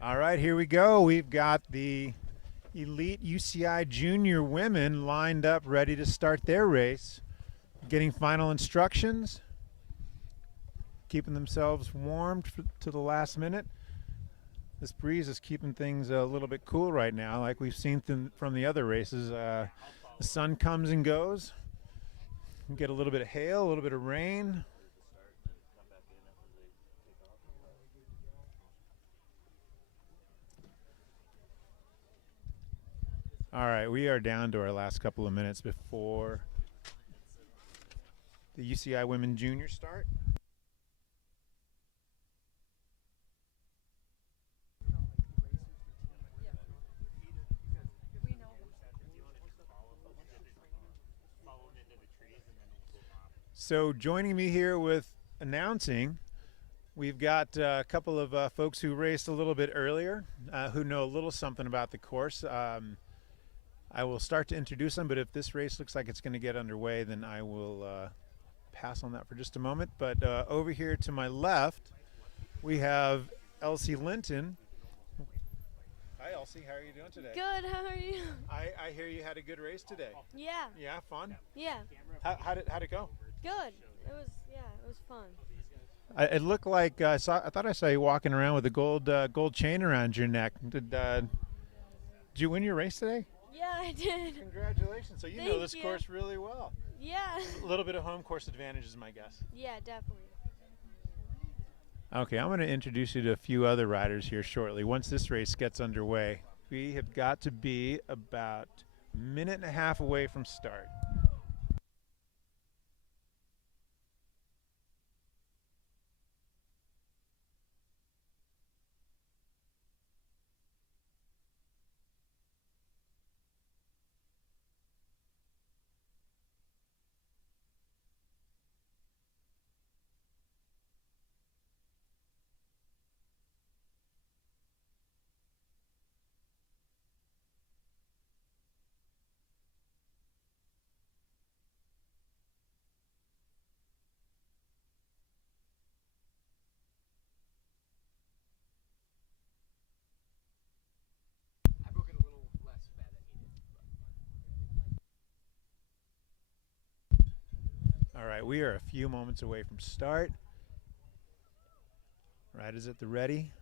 All right, here we go. We've got the elite UCI junior women lined up, ready to start their race, getting final instructions, keeping themselves warmed to the last minute. This breeze is keeping things a little bit cool right now, like we've seen from the other races. The sun comes and goes. We get a little bit of hail, a little bit of rain. All right, we are down to our last couple of minutes before the UCI Women Junior start. So joining me here with announcing, we've got a couple of folks who raced a little bit earlier, who know a little something about the course. I will start to introduce them, but if this race looks like it's going to get underway, then I will pass on that for just a moment. But over here to my left, we have Elsie Linton. Hi, Elsie. How are you doing today? Good. How are you? I hear you had a good race today. Yeah. Yeah, fun? Yeah. How'd it go? Good. It was fun. It looked like I thought I saw you walking around with a gold chain around your neck. Did you win your race today? Yeah, I did. Congratulations! So you know this course really well. Yeah. A little bit of home course advantage is my guess. Yeah, definitely. Okay, I'm going to introduce you to a few other riders here shortly. Once this race gets underway, we have got to be about a minute and a half away from start. All right, we are a few moments away from start. Riders at the ready.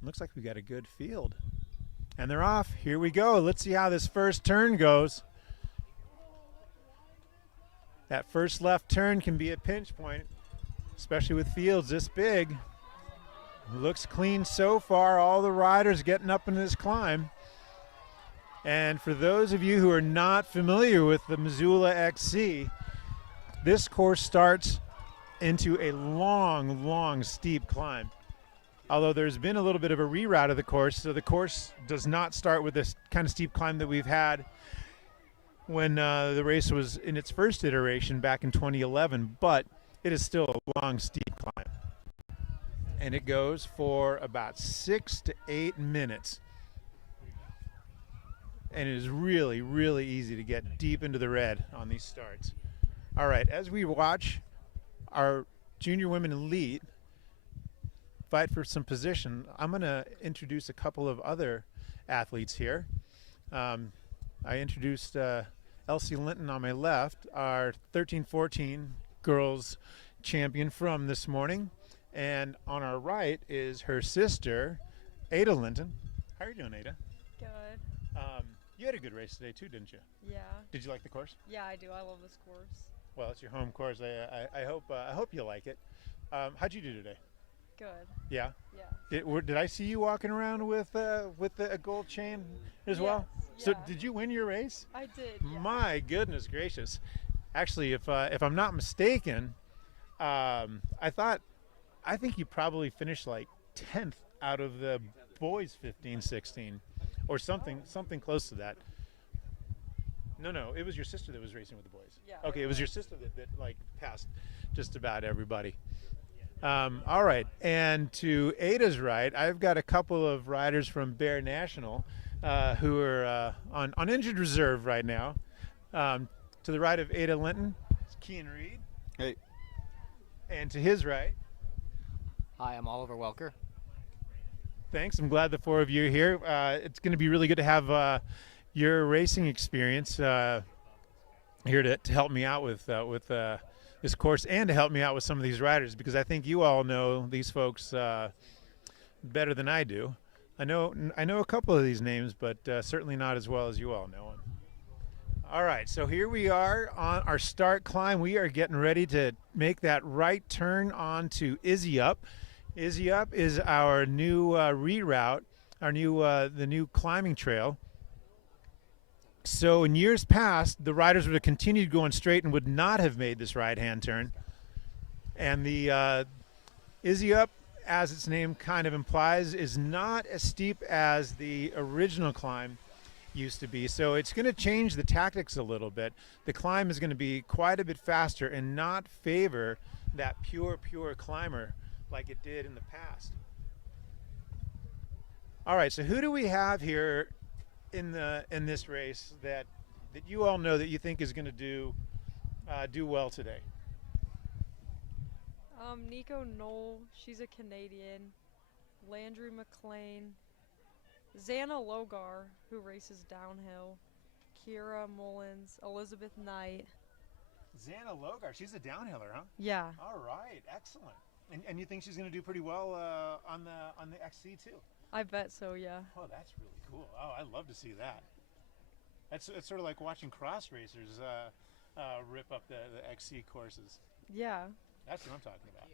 Looks like we got a good field. And they're off. Here we go. Let's see how this first turn goes. That first left turn can be a pinch point, especially with fields this big. Looks clean so far. All the riders getting up in this climb. And for those of you who are not familiar with the Missoula XC, this course starts into a long, steep climb. Although there's been a little bit of a reroute of the course, so the course does not start with this kind of steep climb that we've had when the race was in its first iteration back in 2011, but it is still a long, steep climb. And it goes for about 6 to 8 minutes. And it is really, really easy to get deep into the red on these starts. All right, as we watch our junior women elite fight for some position, I'm going to introduce a couple of other athletes here. I introduced Elsie Linton on my left, our 13-14 girls champion from this morning. And on our right is her sister, Ada Linton. How are you doing, Ada? Good. You had a good race today too, didn't you? Yeah. Did you like the course? Yeah, I do. I love this course. Well, it's your home course. I hope you like it. How'd you do today? Good. Yeah. Yeah. Did I see you walking around with a gold chain as well? Yes, So yeah. did you win your race? I did. Yeah. My goodness gracious! Actually, if I'm not mistaken, I think you probably finished like 10th out of the boys 15-16. Or something close to that. No, it was your sister that was racing with the boys. Yeah. Okay, it was your sister that like passed just about everybody. All right, and to Ada's right, I've got a couple of riders from Bear National who are on injured reserve right now. To the right of Ada Linton, it's Kean Reed. Hey. And to his right, Hi, I'm Oliver Welker. Thanks. I'm glad the four of you are here. It's going to be really good to have your racing experience here to help me out with this course and to help me out with some of these riders, because I think you all know these folks better than I do. I know a couple of these names, but certainly not as well as you all know them. All right, so here we are on our start climb. We are getting ready to make that right turn onto Izzy Up. Izzy Up is our new reroute, the new climbing trail. So in years past, the riders would have continued going straight and would not have made this right-hand turn. And the Izzy Up, as its name kind of implies, is not as steep as the original climb used to be. So it's going to change the tactics a little bit. The climb is going to be quite a bit faster and not favor that pure climber like it did in the past. All right, so who do we have here in this race that you all know that you think is going to do well today? Nico Knoll, she's a Canadian. Landry McLean. Xana Logar, who races downhill. Kira Mullins, Elizabeth Knight. Xana Logar, she's a downhiller, huh? Yeah. All right, excellent. And you think she's going to do pretty well on the XC too? I bet so, yeah. Oh, that's really cool. Oh, I'd love to see that. It's sort of like watching cross racers rip up the XC courses. Yeah. That's what I'm talking about.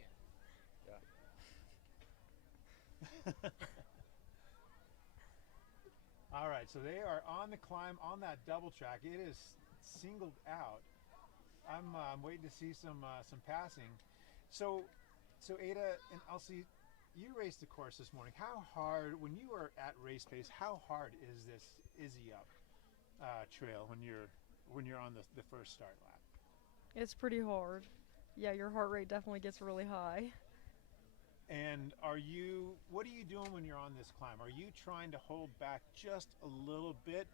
Yeah. All right, so they are on the climb on that double track. It is singled out. I'm waiting to see some passing. So Ada and Elsie, you raced the course this morning. How hard, when you are at race pace, how hard is this Izzy Up trail when you're on the first start lap? It's pretty hard. Yeah, your heart rate definitely gets really high. And what are you doing when you're on this climb? Are you trying to hold back just a little bit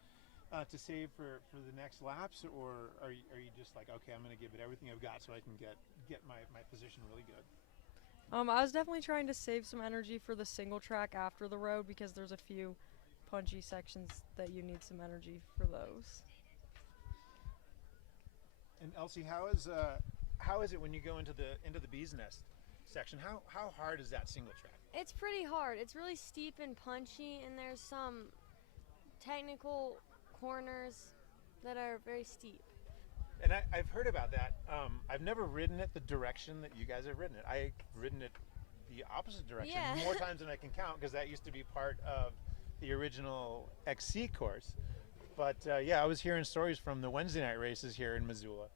to save for the next laps, or are you just like, okay, I'm going to give it everything I've got so I can get my position really good? I was definitely trying to save some energy for the single track after the road because there's a few punchy sections that you need some energy for those. And Elsie, how is it when you go into the bee's nest section? How hard is that single track? It's pretty hard. It's really steep and punchy, and there's some technical corners that are very steep. And I've heard about that. I've never ridden it the direction that you guys have ridden it. I've ridden it the opposite direction more times than I can count, because that used to be part of the original XC course. But yeah, I was hearing stories from the Wednesday night races here in Missoula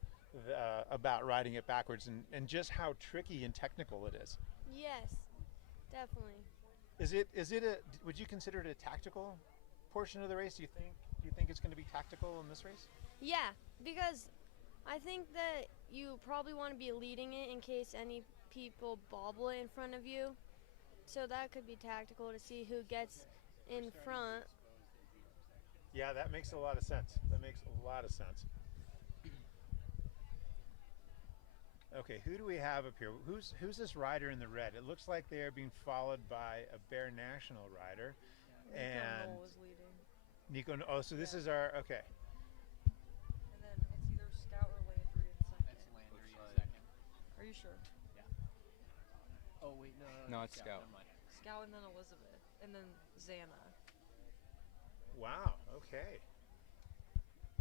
about riding it backwards and just how tricky and technical it is. Yes, definitely. Would you consider it a tactical portion of the race? Do you think it's going to be tactical in this race? Yeah, because I think that you probably want to be leading it in case any people bobble it in front of you. So that could be tactical to see who gets in front. Yeah, that makes a lot of sense. Okay, who do we have up here? Who's this rider in the red? It looks like they are being followed by a Bear National rider. Nico Knoll is leading. Nico, oh, so this is our, okay. And then it's either Scout or Landry in second. That's Landry in second. Are you sure? Yeah. Oh, wait, no. No, it's Scout. Never mind. Scout and then Elizabeth. And then Xana. Wow, okay.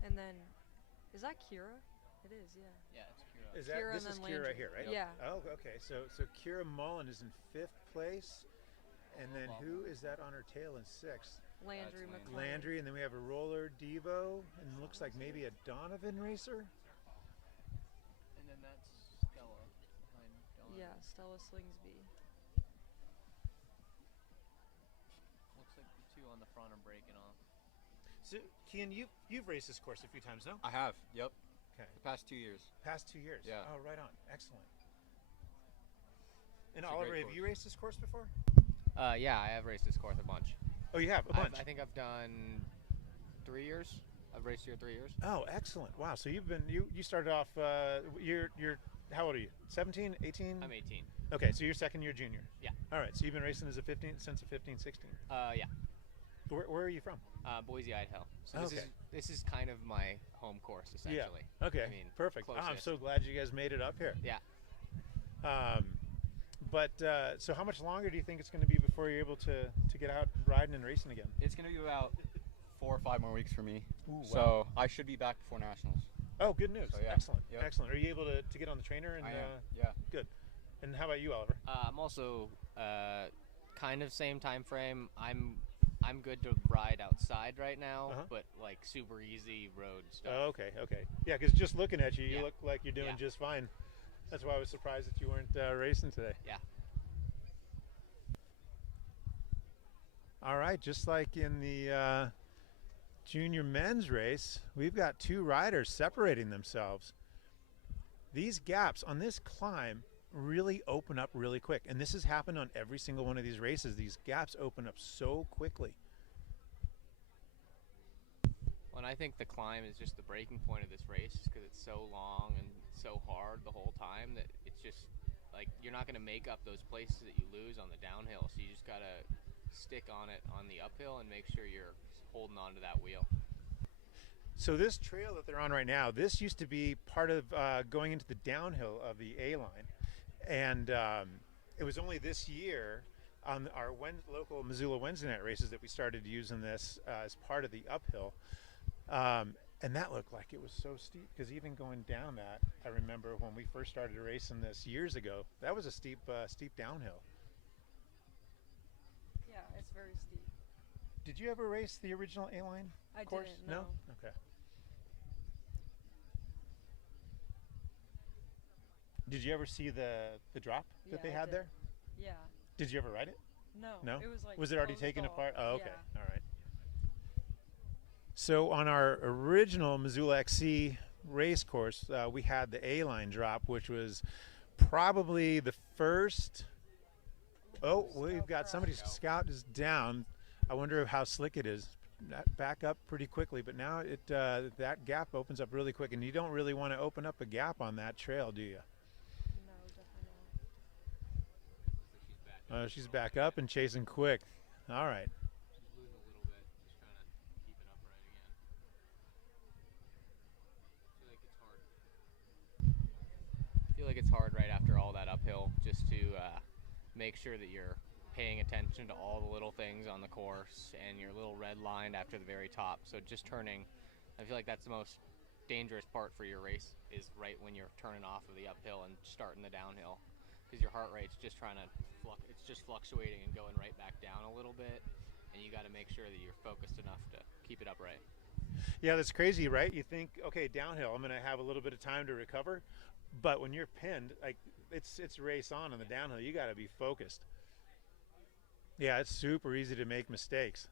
And then, is that Kira? It is, yeah. Yeah, it's Kira. Kira This and is then Kira Landry. right here, right? Yeah. Oh, okay. So Kira Mullen is in 5th place, and then who is that on her tail in 6th? Landry That's McLean. Landry, and then we have a Roller Devo, and looks like maybe a Donovan racer. And then that's Stella behind Dawn. Yeah, Stella Slingsby. Looks like the two on the front are breaking off. So, Kian, you've raced this course a few times, no? I have, yep. Okay. The past 2 years. Past 2 years. Yeah. Oh, right on. Excellent. And It's a Oliver, great have you raced this course before? Yeah, I have raced this course a bunch. Oh, you have a bunch. I think I've done 3 years. I've raced here 3 years. Oh, excellent! Wow. So you started off. You're how old are you? 17, 18? I'm 18. Okay, so you're second year junior. Yeah. All right, so you've been racing as a 15 since a 15, 16. Yeah. Where are you from? Boise, Idaho. So Okay. this is kind of my home course essentially. Yeah. Okay. I mean, Perfect. Oh, I'm closest. so glad you guys made it up here. Yeah. So how much longer do you think it's going to be before you're able to get out riding and racing again? It's going to be about 4 or 5 more weeks for me. Ooh, wow. So I should be back before nationals. Oh, good news. So, yeah. Excellent. Yep. Excellent. Are you able to get on the trainer? And I am. Yeah. Good. And how about you, Oliver? I'm also kind of same time frame. I'm good to ride outside right now, but like super easy road stuff. Oh, okay. Okay. Yeah, because just looking at you, you Yeah. look like you're doing Yeah. just fine. That's why I was surprised that you weren't racing today. Yeah. All right, just like in the junior men's race, we've got 2 riders separating themselves. These gaps on this climb really open up really quick, and this has happened on every single one of these races. These gaps open up so quickly. Well, and I think the climb is just the breaking point of this race because it's so long and so hard the whole time that it's just like you're not going to make up those places that you lose on the downhill, so you just got to stick on it on the uphill and make sure you're holding on to that wheel. So this trail that they're on right now, this used to be part of going into the downhill of the A-line. And it was only this year on our local Missoula Wednesday night races that we started using this as part of the uphill. And that looked like it was so steep, because even going down that, I remember when we first started racing this years ago, that was a steep downhill. Yeah, it's very steep. Did you ever race the original A-line course? didn't, no. Okay. Did you ever see the drop that Yeah, they I had did. there? Yeah. Did you ever ride it? No. No? It was like Was it already closed taken off. apart? Oh, okay. Yeah. All right. So on our original Missoula XC race course, we had the A-line drop, which was probably the first. Oh, we've got somebody's scout is down. I wonder how slick it is. Back up pretty quickly, but now it that gap opens up really quick, and you don't really want to open up a gap on that trail, do you? No, definitely not. She's back up and chasing quick. All right. She's losing a little bit, just trying to keep it upright again. I feel like it's hard right after all that uphill just to make sure that you're paying attention to all the little things on the course and your little red line after the very top. So just turning, I feel like that's the most dangerous part for your race is right when you're turning off of the uphill and starting the downhill, because your heart rate's just trying to it's just fluctuating and going right back down a little bit, and you got to make sure that you're focused enough to keep it upright. Yeah, that's crazy, right? You think, okay, downhill, I'm going to have a little bit of time to recover, but when you're pinned, like it's race on the downhill, you got to be focused. Yeah, it's super easy to make mistakes.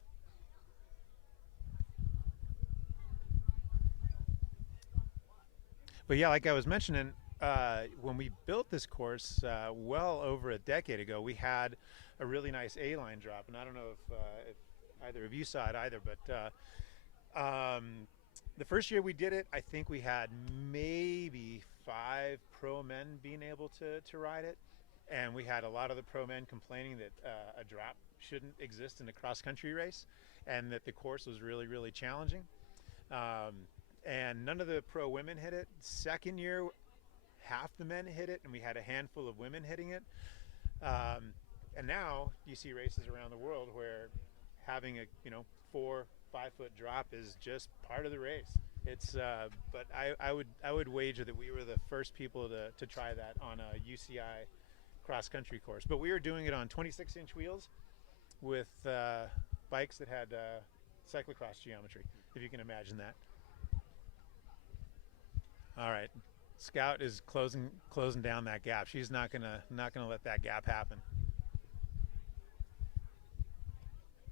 But yeah, like I was mentioning, when we built this course well over a decade ago, we had a really nice A-line drop, and I don't know if either of you saw it either, but the first year we did it, I think we had maybe 5 pro men being able to ride it, and we had a lot of the pro men complaining that a drop shouldn't exist in a cross-country race, and that the course was really, really challenging. And none of the pro women hit it. Second year, half the men hit it, and we had a handful of women hitting it. And now you see races around the world where having a 4-5 foot drop is just part of the race. It's but I would wager that we were the first people to try that on a UCI cross country course. But we were doing it on 26-inch wheels with bikes that had cyclocross geometry, if you can imagine that. All right, Scout is closing down that gap. She's not gonna let that gap happen.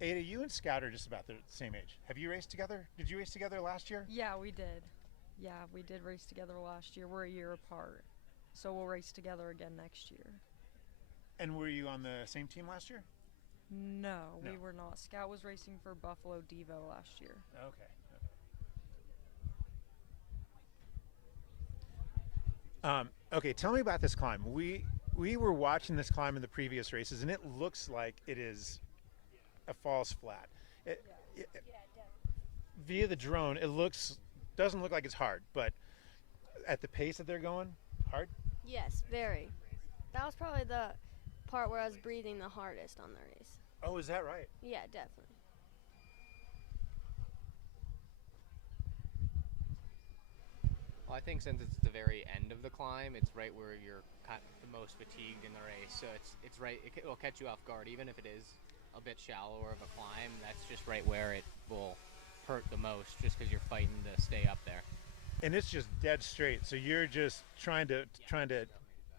Ada, you and Scout are just about the same age. Have you raced together? Did you race together last year? Yeah, we did. Yeah, we did race together last year. We're a year apart, so we'll race together again next year. And were you on the same team last year? No, No. we were not. Scout was racing for Buffalo Devo last year. Okay. Okay, tell me about this climb. We were watching this climb in the previous races, and it looks like it is a false flat. Via the drone, it doesn't look like it's hard, but at the pace that they're going, hard? Yes, very. That was probably the part where I was breathing the hardest on the race. Oh, is that right? Yeah, definitely. Well, I think since it's the very end of the climb, it's right where you're the most fatigued in the race. So it's right. It will catch you off guard, even if it is a bit shallower of a climb. That's just right where it will hurt the most, just because you're fighting to stay up there. And it's just dead straight. So you're just trying to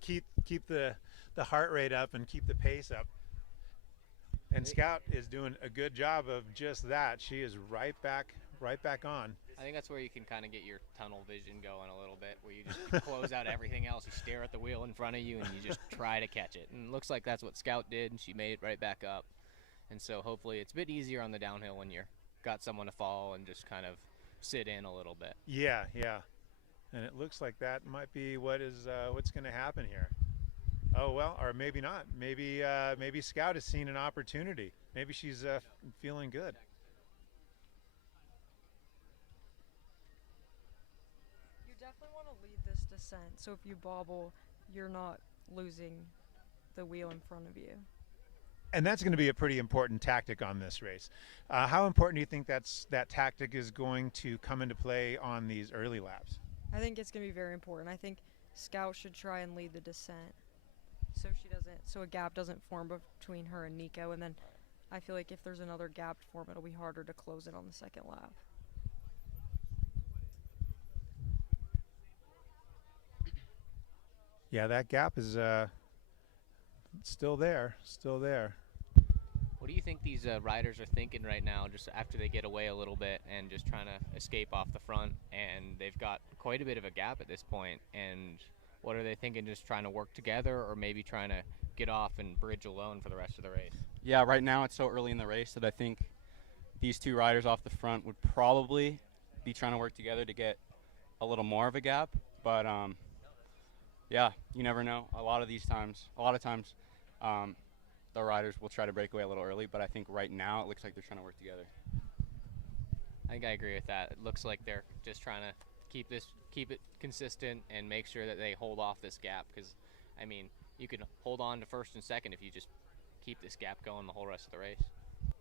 keep the heart rate up and keep the pace up. And Scout is doing a good job of just that. She is right back on. I think that's where you can kind of get your tunnel vision going a little bit, where you just close out everything else. You stare at the wheel in front of you, and you just try to catch it. And it looks like that's what Scout did, and she made it right back up. And so hopefully it's a bit easier on the downhill when you're got someone to follow and just kind of sit in a little bit. Yeah. And it looks like that might be what's going to happen here. Oh, well, or maybe not. Maybe Scout has seen an opportunity. Maybe she's feeling good. You definitely want to lead this descent, so if you bobble, you're not losing the wheel in front of you. And that's going to be a pretty important tactic on this race. How important do you think that tactic is going to come into play on these early laps? I think it's going to be very important. I think Scout should try and lead the descent so a gap doesn't form between her and Nico, and then I feel like if there's another gap to form, it'll be harder to close it on the second lap. Yeah, that gap is still there. What do you think these riders are thinking right now, just after they get away a little bit and just trying to escape off the front? And they've got quite a bit of a gap at this point. And what are they thinking, just trying to work together, or maybe trying to get off and bridge alone for the rest of the race? Yeah, right now it's so early in the race that I think these two riders off the front would probably be trying to work together to get a little more of a gap. But yeah, you never know. A lot of times, the riders will try to break away a little early, but I think right now it looks like they're trying to work together. I think I agree with that. It looks like they're just trying to keep it consistent and make sure that they hold off this gap, because, I mean, you can hold on to first and second if you just keep this gap going the whole rest of the race.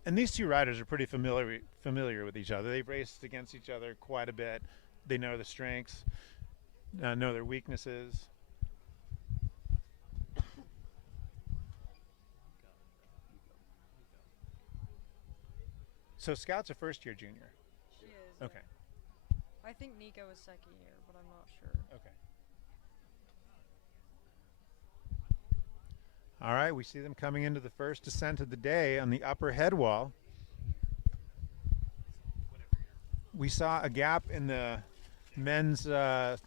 And these two riders are pretty familiar with each other. They've raced against each other quite a bit. They know the strengths, know their weaknesses. So Scout's a first-year junior. She is. Okay. I think Nico is second year, but I'm not sure. Okay. All right, we see them coming into the first descent of the day on the upper head wall. We saw a gap in the men's, or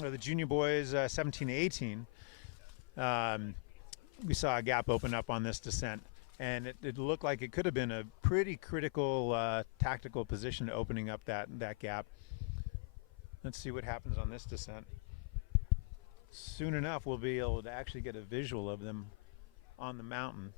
the junior boys 17-18. We saw a gap open up on this descent, and it looked like it could have been a pretty critical tactical position opening up that gap. Let's see what happens on this descent. Soon enough, we'll be able to actually get a visual of them on the mountain.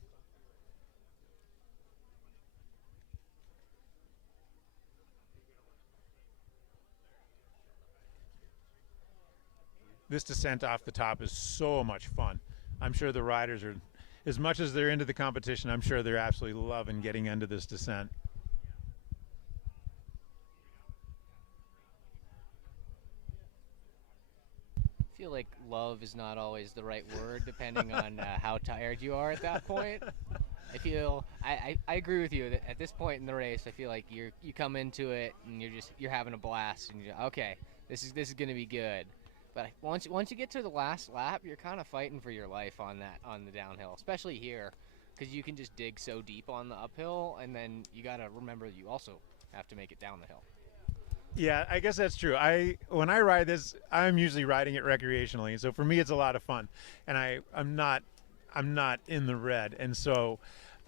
This descent off the top is so much fun. I'm sure the riders are, as much as they're into the competition, I'm sure they're absolutely loving getting into this descent. I feel like love is not always the right word, depending on how tired you are at that point. I agree with you that at this point in the race, I feel like you come into it and you're having a blast, and you're okay, this is going to be good. But once you get to the last lap, you're kind of fighting for your life on the downhill, especially here, because you can just dig so deep on the uphill, and then you got to remember you also have to make it down the hill. Yeah, I guess that's true. When I ride this, I'm usually riding it recreationally, so for me it's a lot of fun, and I'm not in the red, and so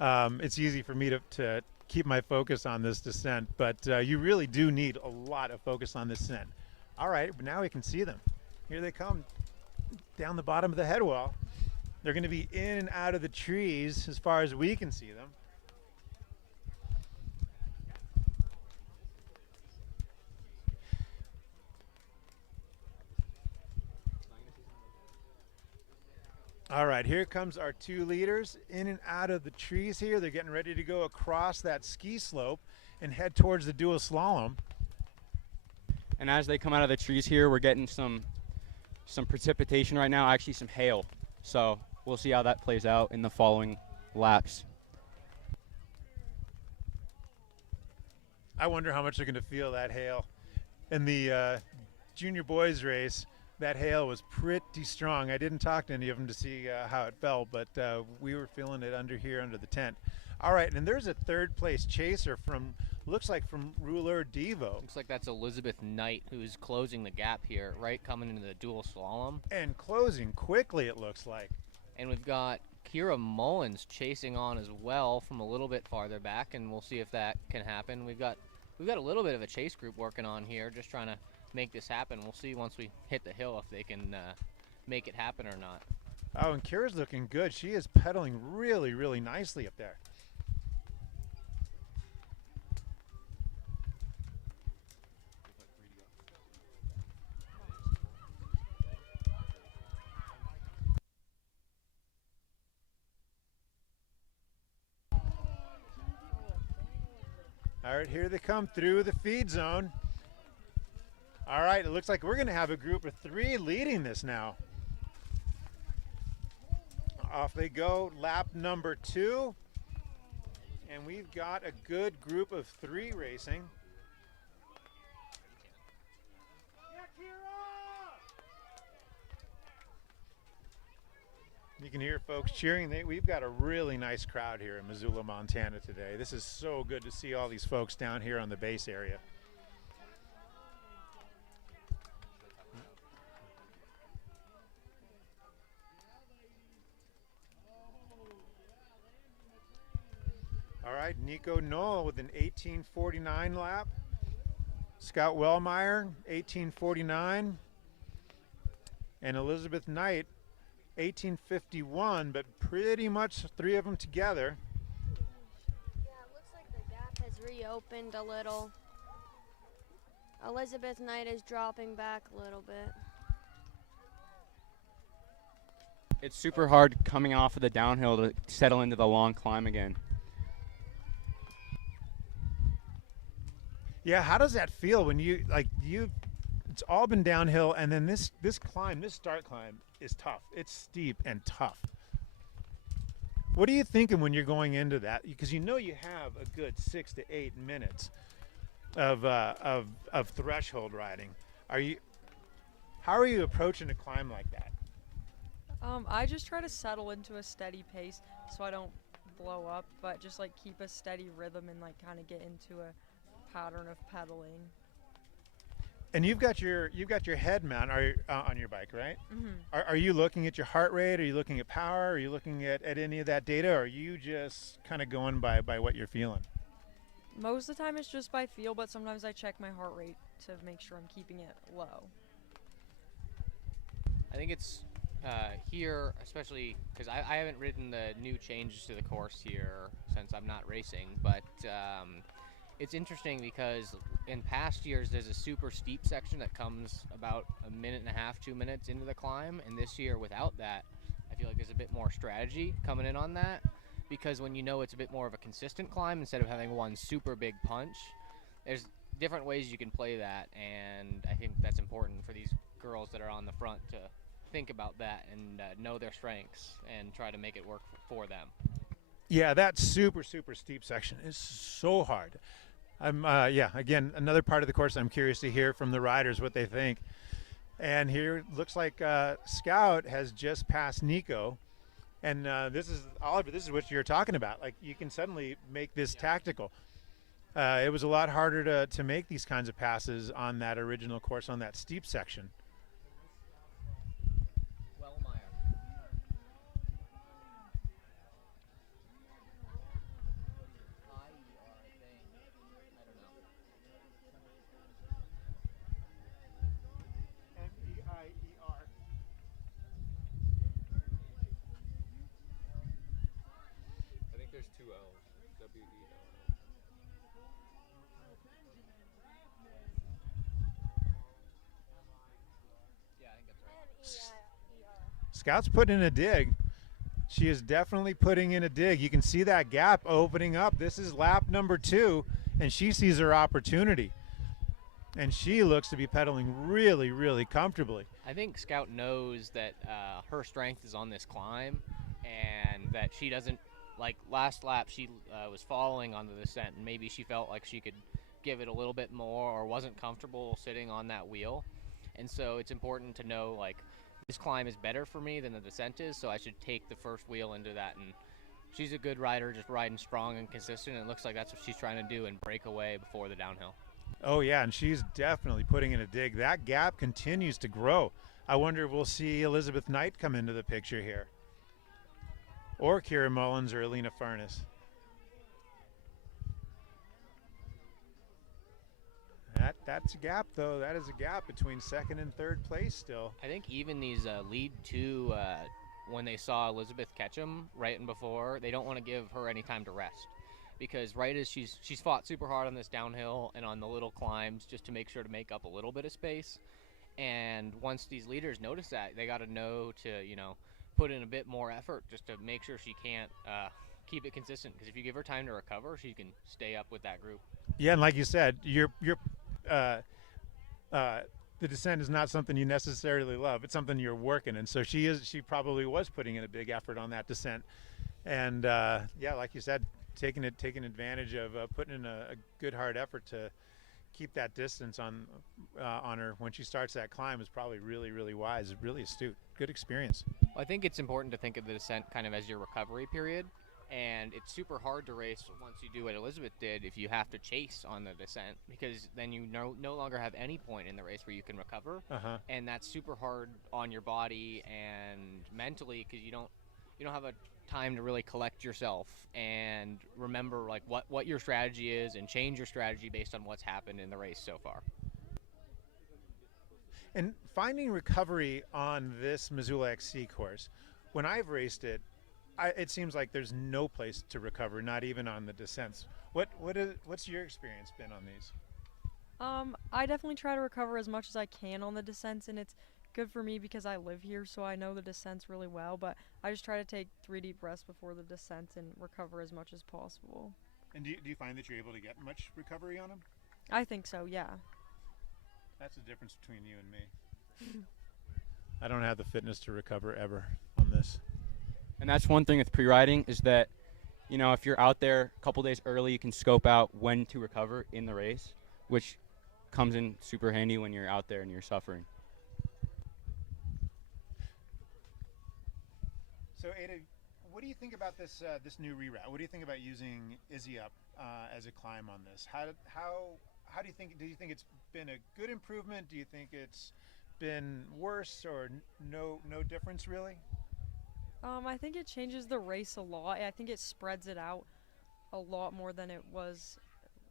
it's easy for me to keep my focus on this descent. But you really do need a lot of focus on this descent. All right, but now we can see them. Here they come, down the bottom of the head wall. They're going to be in and out of the trees as far as we can see them. All right, here comes our two leaders in and out of the trees here. They're getting ready to go across that ski slope and head towards the dual slalom. And as they come out of the trees here, we're getting some precipitation right now, actually some hail. So we'll see how that plays out in the following laps. I wonder how much they're going to feel that hail. In the junior boys race, that hail was pretty strong. I didn't talk to any of them to see how it felt, but we were feeling it under the tent. All right, and there's a third place chaser from, looks like from Rouleur Devo. Looks like that's Elizabeth Knight, who's closing the gap here, right, coming into the dual slalom. And closing quickly, it looks like. And we've got Kira Mullins chasing on as well from a little bit farther back, and we'll see if that can happen. We've got a little bit of a chase group working on here, just trying to make this happen. We'll see once we hit the hill if they can make it happen or not. Oh, and Kira's looking good. She is pedaling really, really nicely up there. All right, here they come through the feed zone. All right, it looks like we're going to have a group of three leading this now. Off they go, lap number 2. And we've got a good group of 3 racing. You can hear folks cheering. We've got a really nice crowd here in Missoula, Montana today. This is so good to see all these folks down here on the base area. All right, Nico Knoll with an 18:49 lap. Scott Wellmeyer, 18:49. And Elizabeth Knight, 18:51, but pretty much 3 of them together. Yeah, it looks like the gap has reopened a little. Elizabeth Knight is dropping back a little bit. It's super hard coming off of the downhill to settle into the long climb again. Yeah, how does that feel when it's all been downhill, and then this start climb is tough. It's steep and tough. What are you thinking when you're going into that? Because you know you have a good 6 to 8 minutes of threshold riding. How are you approaching a climb like that? I just try to settle into a steady pace so I don't blow up, but just like keep a steady rhythm and like kind of get into a pattern of pedaling. And you've got your head mount on your bike, right? Mm-hmm. Are you looking at your heart rate? Are you looking at power? Are you looking at any of that data? Or are you just kind of going by what you're feeling? Most of the time it's just by feel, but sometimes I check my heart rate to make sure I'm keeping it low. I think it's here, especially because I haven't ridden the new changes to the course here since I'm not racing, but it's interesting because in past years there's a super steep section that comes about 1.5 minutes, 2 minutes into the climb, and this year without that, I feel like there's a bit more strategy coming in on that, because when you know it's a bit more of a consistent climb instead of having one super big punch, there's different ways you can play that, and I think that's important for these girls that are on the front to think about that and know their strengths and try to make it work for them. Yeah, that super steep section is so hard. Again, another part of the course I'm curious to hear from the riders what they think. And here looks like Scout has just passed Nico, and this is Oliver. This is what you're talking about. Like, you can suddenly make this tactical. It was a lot harder to make these kinds of passes on that original course on that steep section. there's two L's. W-E-L. Yeah, I think that's right. N-E-I-E-R. Scout's putting in a dig. She is definitely putting in a dig. You can see that gap opening up. This is lap number 2, and she sees her opportunity. And she looks to be pedaling really, really comfortably. I think Scout knows that her strength is on this climb, and that she doesn't, like last lap she was following on the descent, and maybe she felt like she could give it a little bit more or wasn't comfortable sitting on that wheel. And so it's important to know, like, this climb is better for me than the descent is, so I should take the first wheel into that. And she's a good rider, just riding strong and consistent, and it looks like that's what she's trying to do and break away before the downhill. Oh, yeah, and she's definitely putting in a dig. That gap continues to grow. I wonder if we'll see Elizabeth Knight come into the picture here. Or Kira Mullins or Alina Farnes. That's a gap, though. That is a gap between second and third place still. I think even these lead two, when they saw Elizabeth catch him right and before, they don't want to give her any time to rest. Because right as she's fought super hard on this downhill and on the little climbs just to make sure to make up a little bit of space. And once these leaders notice that, they got to know to, you know, put in a bit more effort just to make sure she can't keep it consistent. Because if you give her time to recover, she can stay up with that group. Yeah, and like you said, the descent is not something you necessarily love. It's something you're working, and so she probably was putting in a big effort on that descent. And yeah, like you said, taking advantage of putting in a good hard effort to keep that distance on her when she starts that climb is probably really, really wise, really astute. Good experience. Well, I think it's important to think of the descent kind of as your recovery period. And it's super hard to race once you do what Elizabeth did if you have to chase on the descent, because then you no longer have any point in the race where you can recover. And that's super hard on your body and mentally, because you don't have a time to really collect yourself and remember like what your strategy is and change your strategy based on what's happened in the race so far. And finding recovery on this Missoula XC course, when I've raced it, it seems like there's no place to recover, not even on the descents. What's your experience been on these? I definitely try to recover as much as I can on the descents, and it's good for me because I live here, so I know the descents really well. But I just try to take 3 deep breaths before the descents and recover as much as possible. And do you find that you're able to get much recovery on them? I think so, yeah. That's the difference between you and me. I don't have the fitness to recover ever on this. And that's one thing with pre-riding is that, you know, if you're out there a couple days early, you can scope out when to recover in the race, which comes in super handy when you're out there and you're suffering. So Ada, what do you think about this new reroute? What do you think about using Izzy up as a climb on this? How do you think it's been a good improvement? Do you think it's been worse or no difference really? I think it changes the race a lot. I think it spreads it out a lot more than it was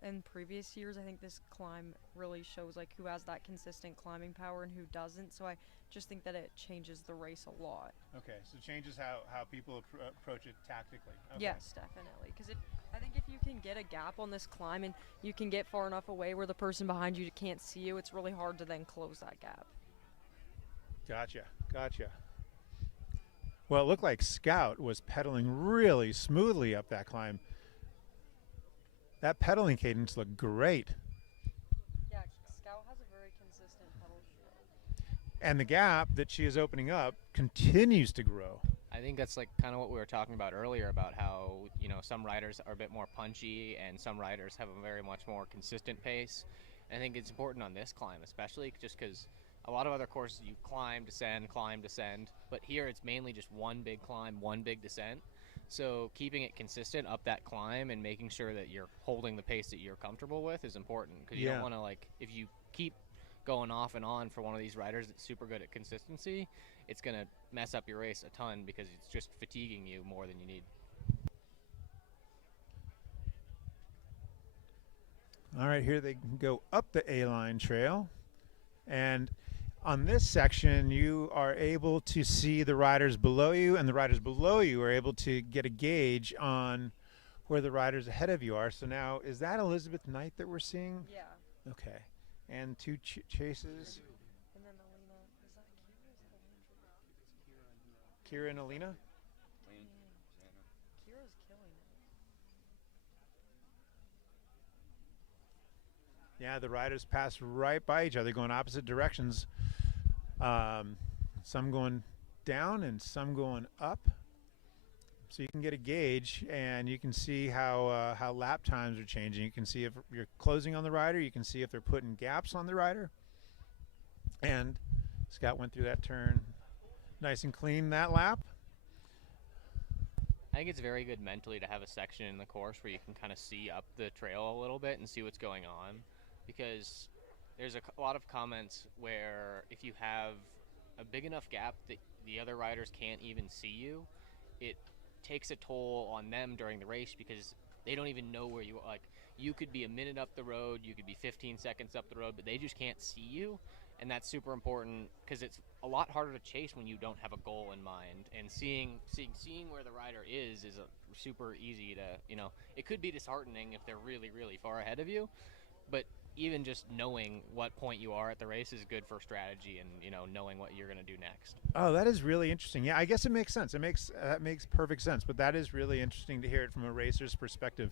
in previous years. I think this climb really shows like who has that consistent climbing power and who doesn't. So I just think that it changes the race a lot. Okay, so it changes how people approach it tactically. Okay. Yes, definitely. Because I think if you can get a gap on this climb and you can get far enough away where the person behind you can't see you, it's really hard to then close that gap. Gotcha. Well, it looked like Scout was pedaling really smoothly up that climb. That pedaling cadence looked great. Yeah, Scout has a very consistent pedal shield. And the gap that she is opening up continues to grow. I think that's like kind of what we were talking about earlier about how, you know, some riders are a bit more punchy and some riders have a very much more consistent pace. And I think it's important on this climb, especially just because a lot of other courses you climb, descend, but here it's mainly just one big climb, one big descent. So keeping it consistent up that climb and making sure that you're holding the pace that you're comfortable with is important, because you don't want to, like, if you keep going off and on for one of these riders that's super good at consistency, it's going to mess up your race a ton because it's just fatiguing you more than you need. All right, here they go up the A-line trail, and on this section, you are able to see the riders below you, and the riders below you are able to get a gauge on where the riders ahead of you are. So now, is that Elizabeth Knight that we're seeing? Yeah. Okay. And two chases. And then Alina, is that Kira? Is that Alina? Kira and Alina? Kira's killing it. Yeah, the riders pass right by each other, going opposite directions. Some going down and some going up. So you can get a gauge, and you can see how lap times are changing. You can see if you're closing on the rider. You can see if they're putting gaps on the rider. And Scott went through that turn nice and clean that lap. I think it's very good mentally to have a section in the course where you can kind of see up the trail a little bit and see what's going on, because there's a lot of comments where if you have a big enough gap that the other riders can't even see you, it takes a toll on them during the race because they don't even know where you are. Like, you could be a minute up the road, you could be 15 seconds up the road, but they just can't see you. And that's super important because it's a lot harder to chase when you don't have a goal in mind. And seeing where the rider is super easy to, you know, it could be disheartening if they're really, really far ahead of you. But even just knowing what point you are at the race is good for strategy and, you know, knowing what you're going to do next. Oh, that is really interesting. Yeah, I guess it makes sense. That makes perfect sense. But that is really interesting to hear it from a racer's perspective.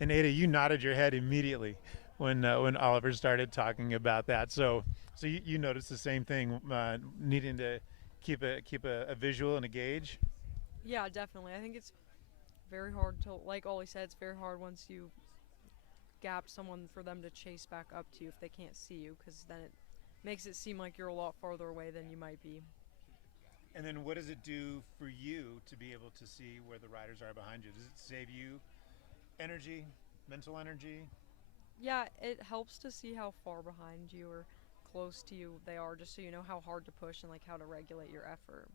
And Ada, you nodded your head immediately when Oliver started talking about that. So you noticed the same thing, needing to keep a visual and a gauge. Yeah, definitely. I think it's very hard to, like Ollie said, it's very hard once you gapped someone for them to chase back up to you if they can't see you, because then it makes it seem like you're a lot farther away than you might be. And then what does it do for you to be able to see where the riders are behind you? Does it save you energy, mental energy? Yeah, it helps to see how far behind you or close to you they are, just so you know how hard to push and like how to regulate your effort.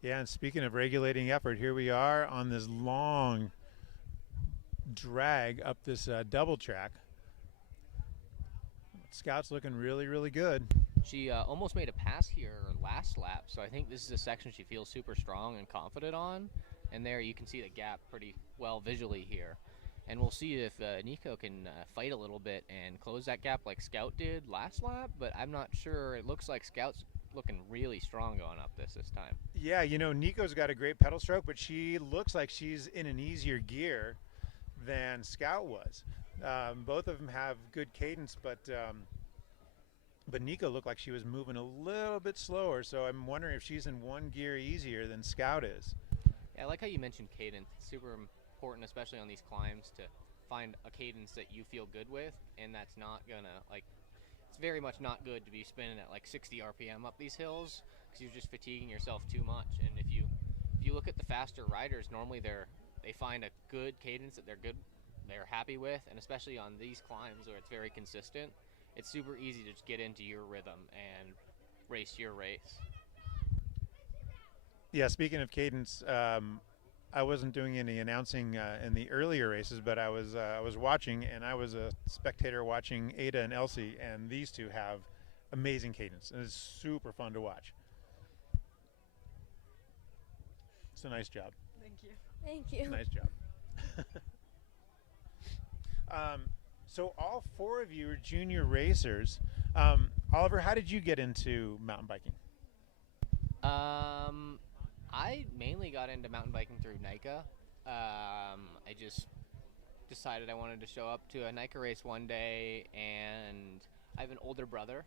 Yeah, and speaking of regulating effort, here we are on this long drag up this double track. Scout's looking really, really good. She almost made a pass here last lap, so I think this is a section she feels super strong and confident on. And there you can see the gap pretty well visually here. And we'll see if Nico can fight a little bit and close that gap like Scout did last lap, but I'm not sure. It looks like Scout's looking really strong going up this time. Yeah, you know, Nico's got a great pedal stroke, but she looks like she's in an easier gear than Scout was. Both of them have good cadence, but Nico looked like she was moving a little bit slower, so I'm wondering if she's in one gear easier than Scout is. Yeah, I like how you mentioned cadence. It's super important, especially on these climbs, to find a cadence that you feel good with, and that's not gonna, like, it's very much not good to be spinning at like 60 RPM up these hills because you're just fatiguing yourself too much. And if you look at the faster riders, normally they find a good cadence that they're happy with, and especially on these climbs where it's very consistent, it's super easy to just get into your rhythm and race your race. Yeah, speaking of cadence, I wasn't doing any announcing in the earlier races, but I was watching, and I was a spectator watching Ada and Elsie, and these two have amazing cadence, and it's super fun to watch. It's a nice job. Thank you. Thank you. Nice job. So all four of you are junior racers. Oliver, how did you get into mountain biking? I mainly got into mountain biking through NICA. I just decided I wanted to show up to a NICA race one day, and I have an older brother,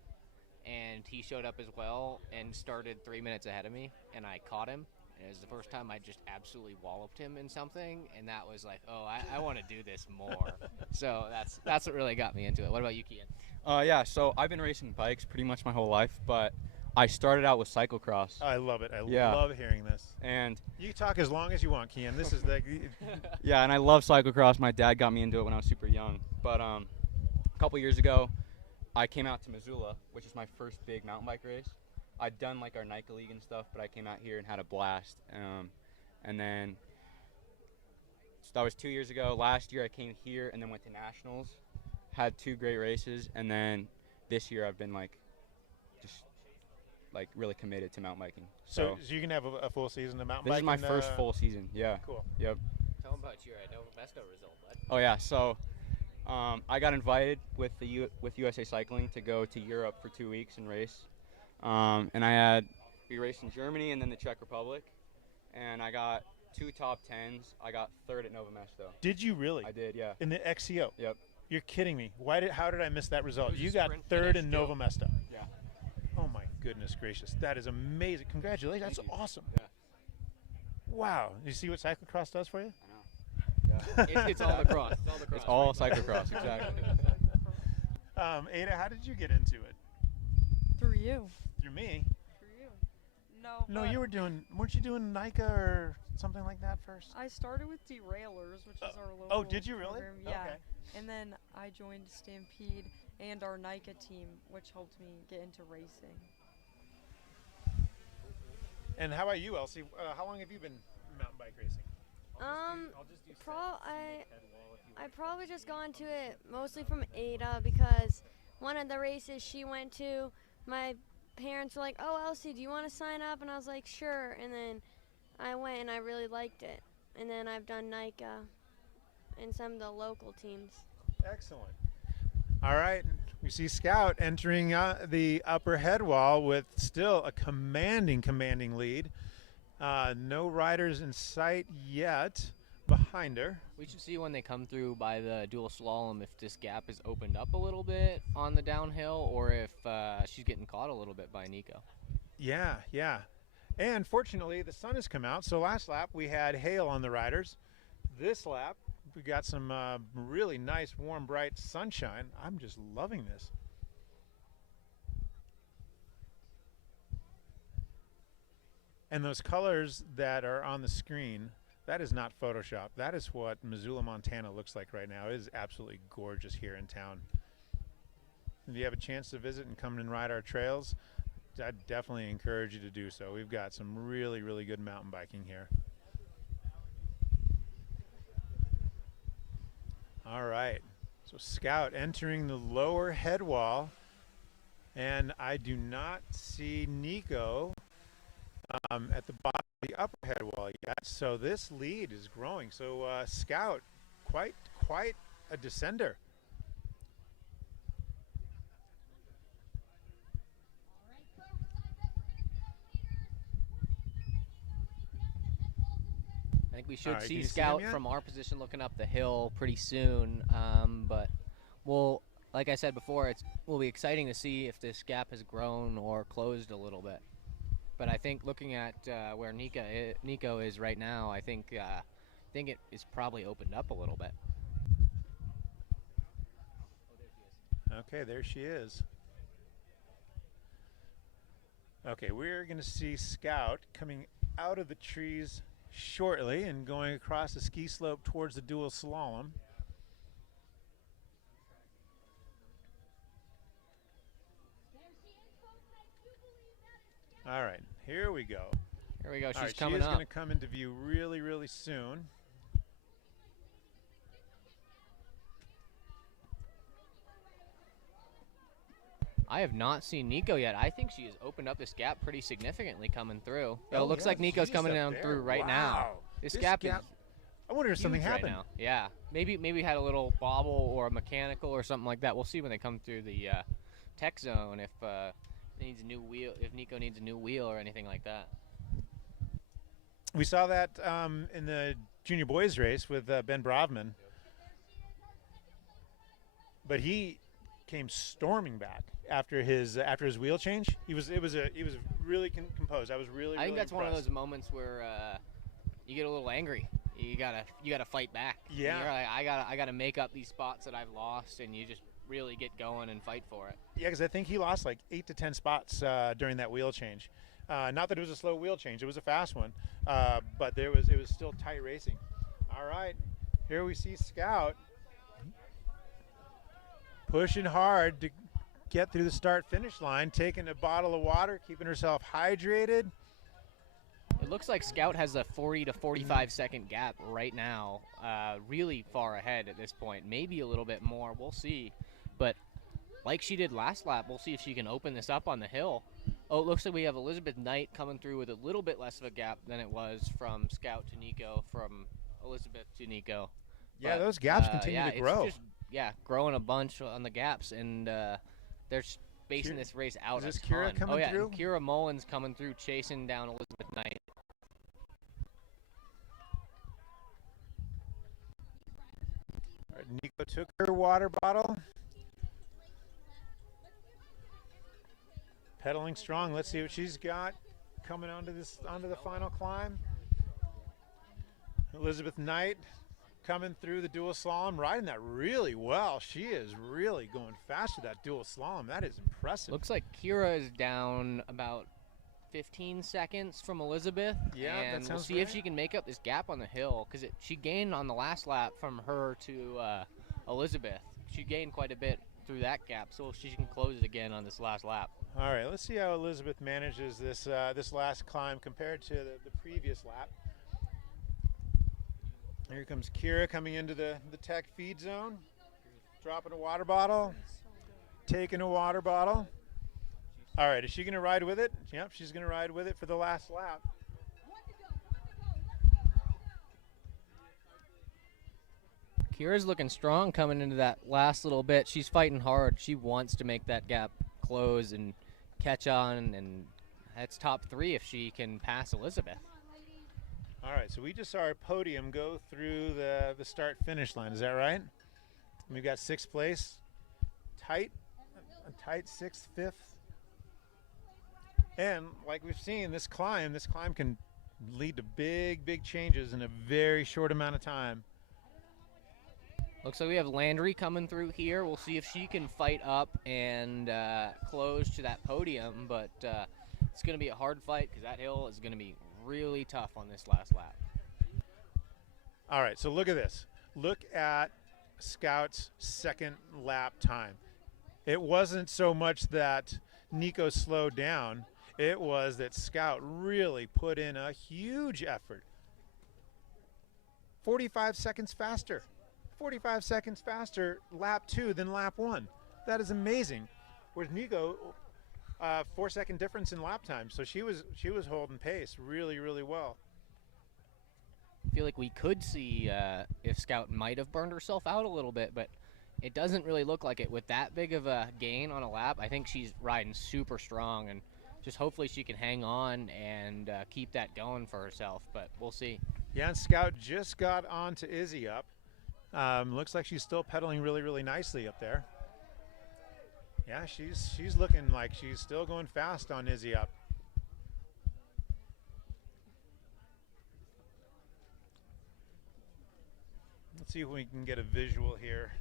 and he showed up as well and started 3 minutes ahead of me, and I caught him. It was the first time I just absolutely walloped him in something, and that was like, oh, I want to do this more. So that's what really got me into it. What about you, Kian? Yeah, so I've been racing bikes pretty much my whole life, but I started out with cyclocross. I love it. I Yeah. love hearing this. And You can talk as long as you want, Kian. This is like yeah, and I love cyclocross. My dad got me into it when I was super young. But a couple years ago, I came out to Missoula, which is my first big mountain bike race. I'd done like our NICA league and stuff, but I came out here and had a blast. And then, so that was 2 years ago. Last year I came here and then went to nationals, had 2 great races, and then this year I've been like just like really committed to mountain biking. So you can have a full season of mountain this biking? is my first full season. Yeah. Cool. Yep. Tell them about your Nova Mesto result, bud. Oh yeah. So I got invited with with USA Cycling to go to Europe for 2 weeks and race. And we raced in Germany and then the Czech Republic, and I got 2 top 10s. I got 3rd at Nova Mesto. Did you really? I did, yeah. In the XCO? Yep. You're kidding me. How did I miss that result? was a You got sprint 3rd finish, in too. Nova Mesto. Yeah. Oh my goodness gracious. That is amazing. Congratulations. That's Thank you. awesome. Yeah. Wow. You see what cyclocross does for you? I know. Yeah. It's all the cross. It's all the cross. It's all cyclocross, exactly. Ada, how did you get into it? Through you. Through me? Through you. No. No, but weren't you doing NICA or something like that first? I started with Derailers, which is our local. Oh, did you really? program. Yeah. Okay. And then I joined Stampede and our NICA team, which helped me get into racing. And how about you, Elsie? How long have you been mountain bike racing? I probably just got into it mostly from Ada because one of the races she went to, my parents were like, "Oh, Elsie, do you want to sign up?" And I was like, "Sure." And then I went and I really liked it. And then I've done NICA and some of the local teams. Excellent. All right. We see Scout entering the upper head wall with still a commanding lead. No riders in sight yet behind her. We should see when they come through by the dual slalom if this gap is opened up a little bit on the downhill or if she's getting caught a little bit by Nico. Yeah. And fortunately, the sun has come out. So last lap, we had hail on the riders. This lap, we got some really nice, warm, bright sunshine. I'm just loving this. And those colors that are on the screen, that is not Photoshop. That is what Missoula, Montana looks like right now. It is absolutely gorgeous here in town. If you have a chance to visit and come and ride our trails, I'd definitely encourage you to do so. We've got some really, really good mountain biking here. All right, so Scout entering the lower head wall, and I do not see Nico at the bottom of the upper head wall yet. So this lead is growing. So Scout, quite a descender. I think we All should right, can see you see Scout him yet? from our position looking up the hill pretty soon. But like I said before, will be exciting to see if this gap has grown or closed a little bit. But I think looking at where Nico is right now, I think it is probably opened up a little bit. Okay, there she is. Okay, we're going to see Scout coming out of the trees shortly and going across the ski slope towards the dual slalom. All right, here we go. Here we go. All She's right, coming she is up. going to come into view really, really soon. I have not seen Nico yet. I think she has opened up this gap pretty significantly coming through. It Oh, looks yeah, like Nico's she's coming up down there. through right Wow. now. This gap is I wonder if something huge right happened. now. Yeah, maybe had a little bobble or a mechanical or something like that. We'll see when they come through the tech zone if it needs a new wheel, if Nico needs a new wheel or anything like that. We saw that in the junior boys race with Ben Brovman, but he came storming back after his wheel change. He was really composed. I was really. I think really that's one of impressed. those moments where you get a little angry. You gotta fight back. Yeah. You're like, I gotta make up these spots that I've lost, and you just really get going and fight for it. Yeah, because I think he lost like 8 to 10 spots during that wheel change. Not that it was a slow wheel change; it was a fast one. But it was still tight racing. All right, here we see Scout pushing hard to get through the start-finish line, taking a bottle of water, keeping herself hydrated. It looks like Scout has a 40 to 45 second gap right now, really far ahead at this point. Maybe a little bit more. We'll see. But like she did last lap, we'll see if she can open this up on the hill. Oh, it looks like we have Elizabeth Knight coming through with a little bit less of a gap than it was from Scout to Nico, from Elizabeth to Nico. Yeah, But, those gaps continue yeah, to grow. It's just, growing a bunch on the gaps, and they're spacing this race out is this a ton. Kira coming oh, yeah, through? and Kira Mullins coming through, chasing down Elizabeth Knight. All right, Nico took her water bottle. Pedaling strong. Let's see what she's got coming onto the final climb. Elizabeth Knight coming through the dual slalom, riding that really well. She is really going fast with that dual slalom. That is impressive. Looks like Kira is down about 15 seconds from Elizabeth. Yeah, that and sounds we'll see right. if she can make up this gap on the hill, because she gained on the last lap from her to Elizabeth. She gained quite a bit through that gap, so she can close it again on this last lap. All right, let's see how Elizabeth manages this this last climb compared to the previous lap. Here comes Kira coming into the tech feed zone, dropping a water bottle, taking a water bottle. All right, is she going to ride with it? Yep, she's going to ride with it for the last lap. Kira's looking strong coming into that last little bit. She's fighting hard. She wants to make that gap close and catch on, and that's top 3 if she can pass Elizabeth. All right, so we just saw our podium go through the start-finish line. Is that right? We've got 6th place, a tight 6th, 5th. And like we've seen, this climb can lead to big changes in a very short amount of time. Looks like we have Landry coming through here. We'll see if she can fight up and close to that podium, but it's going to be a hard fight because that hill is going to be really tough on this last lap. All right, so look at this. Look at Scout's second lap time. It wasn't so much that Nico slowed down. It was that Scout really put in a huge effort. 45 seconds faster. 45 seconds faster lap 2 than lap 1. That is amazing. Whereas Nico, 4-second difference in lap time. So she was holding pace really well. I feel like we could see if Scout might have burned herself out a little bit, but it doesn't really look like it. With that big of a gain on a lap, I think she's riding super strong, and just hopefully she can hang on and keep that going for herself, but we'll see. Yeah, and Scout just got onto Izzy up. Looks like she's still pedaling really nicely up there. Yeah, she's looking like she's still going fast on Izzy up. Let's see if we can get a visual here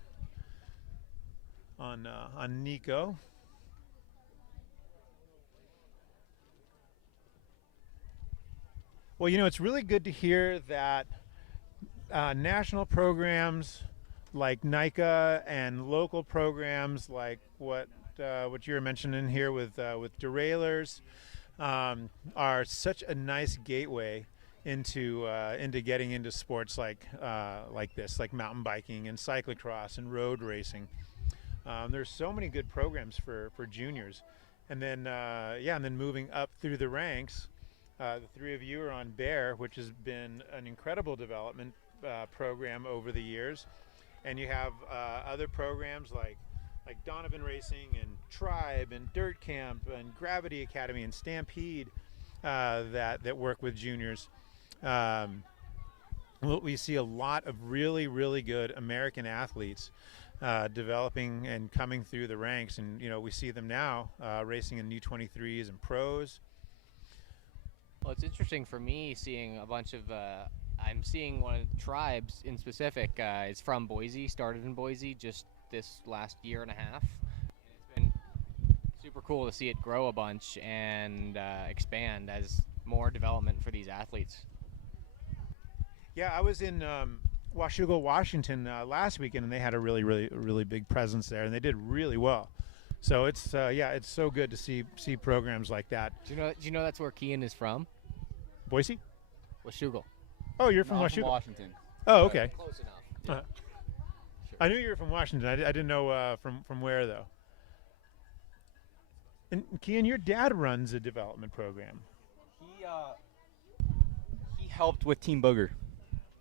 on Nico. Well, you know, it's really good to hear that national programs like NICA and local programs like what you were mentioning here with derailers are such a nice gateway into getting into sports like this, like mountain biking and cyclocross and road racing. There's so many good programs for juniors, and then and then moving up through the ranks. The 3 of you are on Bear, which has been an incredible development program over the years, and you have other programs like Donovan Racing and Tribe and Dirt Camp and Gravity Academy and Stampede that work with juniors. We see a lot of really good American athletes developing and coming through the ranks, and you know, we see them now racing in U23s and pros. Well, it's interesting for me seeing a bunch of I'm seeing one of the Tribes in specific is from Boise, started in Boise just this last year and a half. It's been super cool to see it grow a bunch and expand as more development for these athletes. Yeah, I was in Washougal, Washington last weekend, and they had a really big presence there, and they did really well. So it's it's so good to see programs like that. Do you know that's where Kean is from? Boise? Washougal. Oh, you're from No, I'm Washougal? from Washington. Oh, okay. Close enough. Uh-huh. I knew you were from Washington. I didn't know from where though. And Kian, your dad runs a development program. He helped with Team Booger.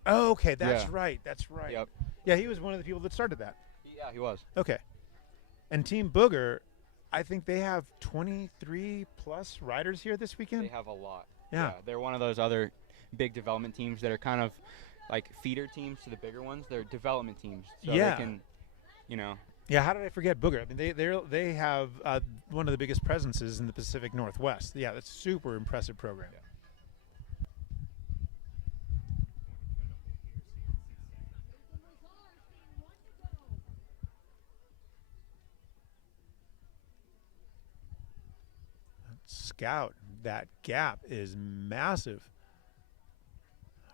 Oh, okay, that's Yeah. right. That's right. Yep. Yeah, he was one of the people that started that. Yeah, he was. Okay. And Team Booger, I think they have 23 plus riders here this weekend. They have a lot. Yeah. They're one of those other big development teams that are kind of like feeder teams to the bigger ones. They're development teams. So Yeah. they can, you know. Yeah, how did I forget Booger? I mean, they have one of the biggest presences in the Pacific Northwest. Yeah, that's a super impressive program. Yeah. Scout, that gap is massive.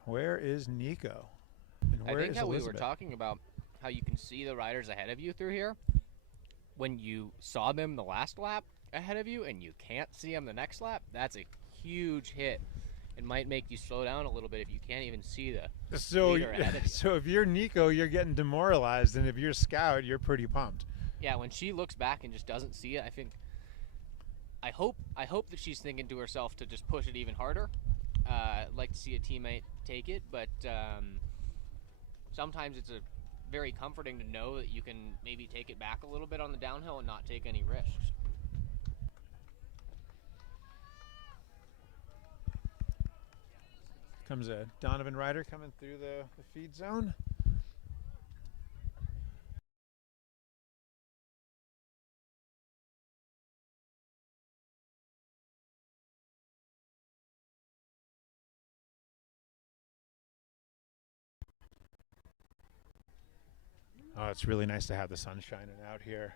Where is Nico? And I where think is how we were Elizabeth? talking about how you can see the riders ahead of you through here. When you saw them the last lap ahead of you and you can't see them the next lap, that's a huge hit. It might make you slow down a little bit if you can't even see the So, leader ahead of you. so if you're Nico, you're getting demoralized, and if you're Scout, you're pretty pumped. Yeah, when she looks back and just doesn't see it, I hope that she's thinking to herself to just push it even harder. I'd like to see a teammate take it, but sometimes it's very comforting to know that you can maybe take it back a little bit on the downhill and not take any risks. Comes a Donovan rider coming through the feed zone. Oh, it's really nice to have the sun shining out here.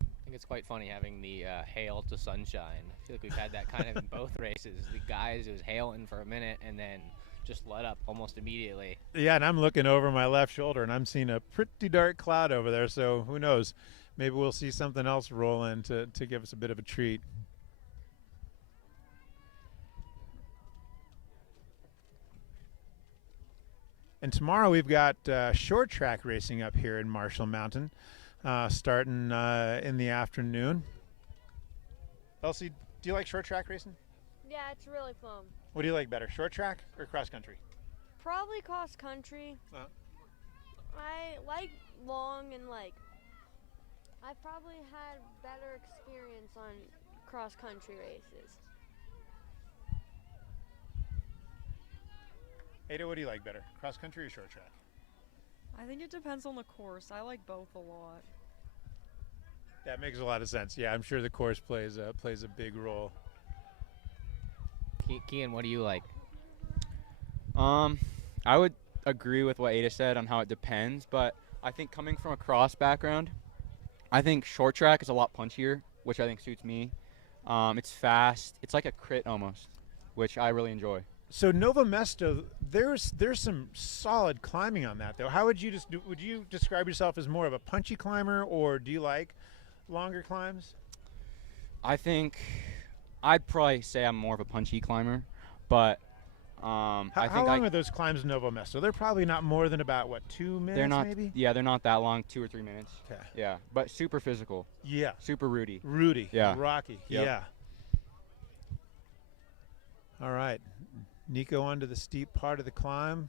I think it's quite funny having the hail to sunshine. I feel like we've had that kind of in both races. The guys, it was hailing for a minute and then just let up almost immediately. Yeah, and I'm looking over my left shoulder, and I'm seeing a pretty dark cloud over there, so who knows? Maybe we'll see something else roll in to give us a bit of a treat. And tomorrow we've got short track racing up here in Marshall Mountain, starting in the afternoon. Elsie, do you like short track racing? Yeah, it's really fun. What do you like better, short track or cross country? Probably cross country. Uh. I like long and I've probably had better experience on cross country races. Ada, what do you like better, cross country or short track? I think it depends on the course. I like both a lot. That makes a lot of sense. Yeah, I'm sure the course plays a big role. Kian, what do you like? I would agree with what Ada said on how it depends, but I think coming from a cross background, I think short track is a lot punchier, which I think suits me. It's fast. It's like a crit almost, which I really enjoy. So Nova Mesto, there's some solid climbing on that though. How would you would you describe yourself as more of a punchy climber, or do you like longer climbs? I think I'd probably say I'm more of a punchy climber, but I think how long are those climbs in Nova Mesto? They're probably not more than about 2 minutes. They're not. Maybe. Yeah, they're not that long, 2 or 3 minutes. Okay. Yeah, but super physical. Yeah. Super Rudy. Rudy. Yeah. Rocky. Yep. Yeah. All right. Nico onto the steep part of the climb.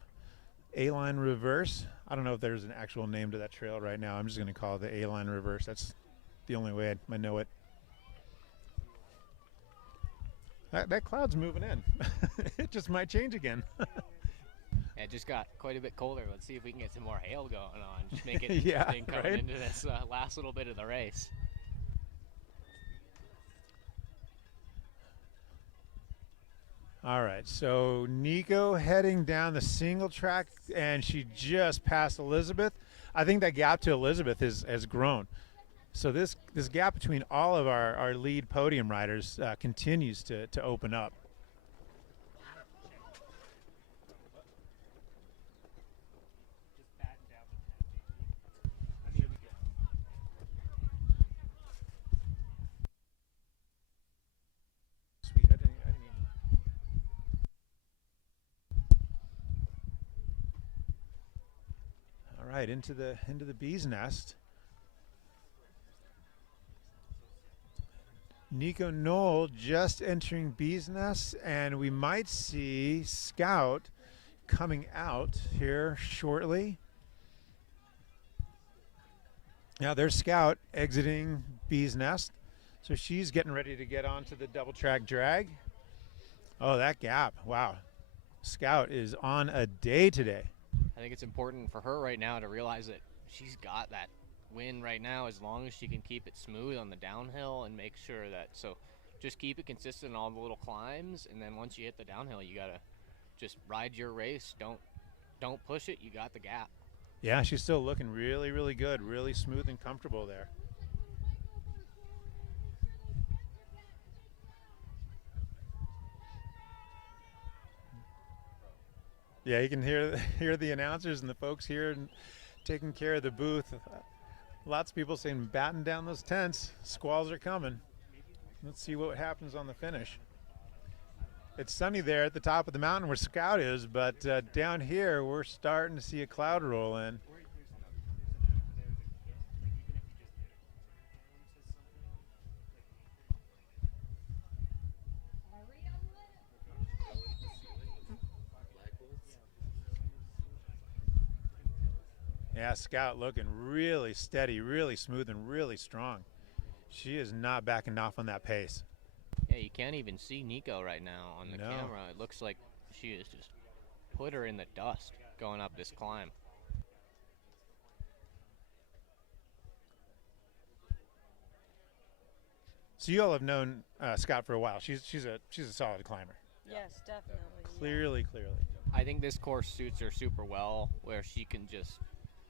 A-line reverse. I don't know if there's an actual name to that trail right now. I'm just going to call it the A-line reverse. That's the only way I know it. That cloud's moving in. It just might change again. It just got quite a bit colder. Let's see if we can get some more hail going on. Just make it Yeah, interesting coming right? into this last little bit of the race. All right, so Nico heading down the single track, and she just passed Elizabeth. I think that gap to Elizabeth has grown. So this gap between all of our lead podium riders continues to open up. Sweet, I didn't even. All right, into the bee's nest. Nico Knoll just entering Bee's Nest, and we might see Scout coming out here shortly. Now there's Scout exiting Bee's Nest. So she's getting ready to get onto the double track drag. Oh, that gap. Wow. Scout is on a day today. I think it's important for her right now to realize that she's got that win right now as long as she can keep it smooth on the downhill and make sure that, so just keep it consistent on all the little climbs, and then once you hit the downhill, you got to just ride your race. Don't push it. You got the gap. Yeah, she's still looking really, really good, really smooth and comfortable there. Yeah, you can hear the announcers and the folks here taking care of the booth. Lots of people saying, batten down those tents. Squalls are coming. Let's see what happens on the finish. It's sunny there at the top of the mountain where Scout is, but down here we're starting to see a cloud roll in. Yeah, Scout looking really steady, really smooth, and really strong. She is not backing off on that pace. Yeah, you can't even see Nico right now on the camera. It looks like she is just put her in the dust going up this climb. So you all have known Scout for a while. She's a solid climber. Yes, definitely. Clearly. I think this course suits her super well, where she can just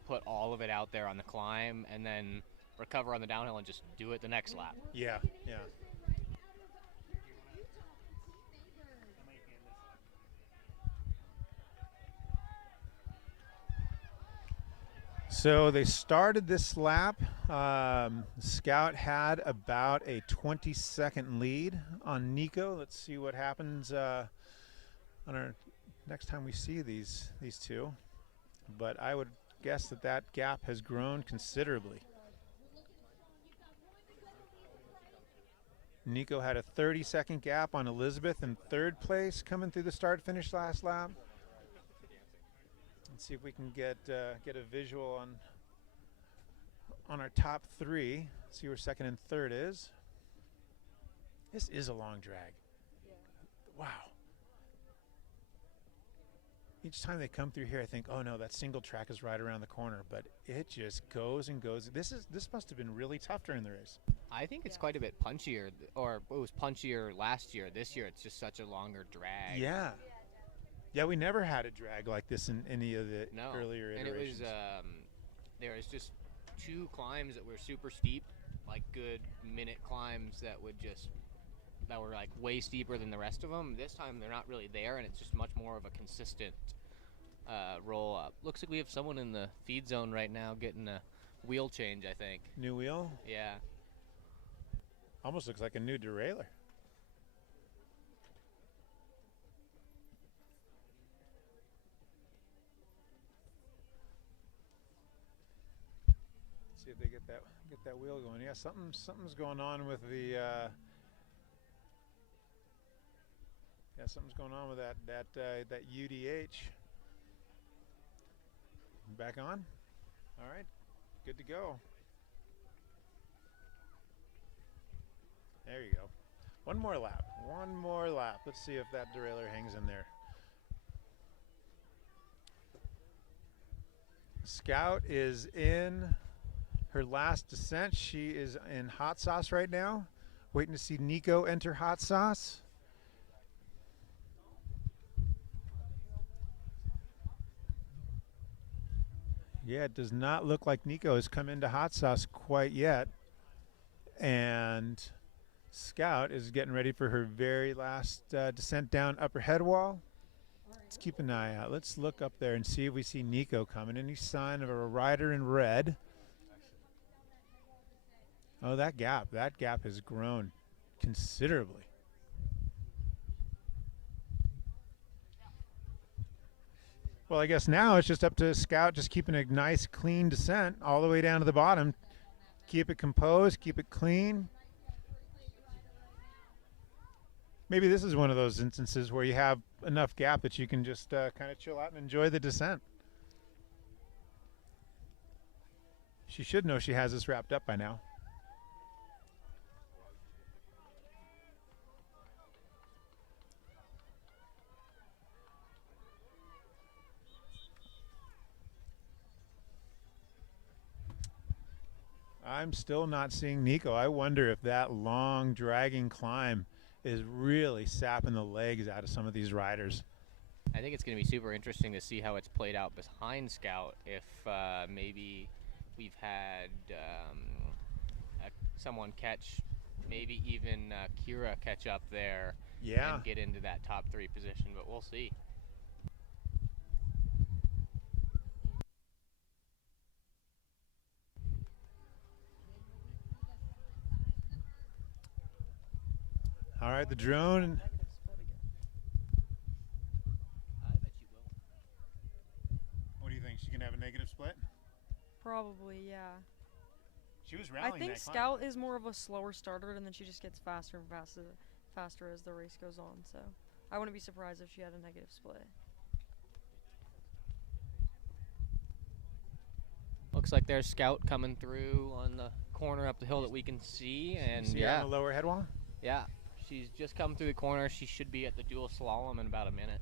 put all of it out there on the climb and then recover on the downhill and just do it the next lap. Yeah. So they started this lap. Scout had about a 20-second lead on Nico. Let's see what happens on our next time we see these two. But I would guess that gap has grown considerably. Nico had a 30-second gap on Elizabeth in third place coming through the start-finish last lap. Let's see if we can get a visual on our top three. See where second and third is. This is a long drag. Yeah. Wow. Each time they come through here, I think, oh no, that single track is right around the corner, but it just goes and goes. This must have been really tough during the race. I think it's quite a bit punchier, or it was punchier last year. This year, it's just such a longer drag. Yeah, we never had a drag like this in any of the earlier iterations. And it was, there was just two climbs that were super steep, like good minute climbs that were like way steeper than the rest of them. This time they're not really there, and it's just much more of a consistent roll up. Looks like we have someone in the feed zone right now getting a wheel change, I think. New wheel? Yeah. Almost looks like a new derailleur. See if they get that wheel going. Yeah, something's going on with the something's going on with that UDH. Back on. All right, good to go. There you go. One more lap. Let's see if that derailleur hangs in there. Scout is in her last descent. She is in hot sauce right now. Waiting to see Nico enter hot sauce. Yeah, it does not look like Nico has come into hot sauce quite yet. And Scout is getting ready for her very last descent down upper head wall. Let's keep an eye out. Let's look up there and see if we see Nico coming. Any sign of a rider in red? Oh, that gap has grown considerably. Well, I guess now it's just up to Scout just keeping a nice clean descent all the way down to the bottom. Keep it composed, keep it clean. Maybe this is one of those instances where you have enough gap that you can just kind of chill out and enjoy the descent. She should know she has this wrapped up by now. I'm still not seeing Nico. I wonder if that long dragging climb is really sapping the legs out of some of these riders. I think it's going to be super interesting to see how it's played out behind Scout. If maybe we've had someone catch, maybe even Kira catch up there and get into that top 3 position, but we'll see. All right, the drone. What do you think? She can have a negative split? Probably, yeah. She was rallying. I think that Scout is more of a slower starter, and then she just gets faster and faster as the race goes on. So I wouldn't be surprised if she had a negative split. Looks like there's Scout coming through on the corner up the hill that we can see, and see her on the lower head wall? Yeah, she's just come through the corner. She should be at the dual slalom in about a minute.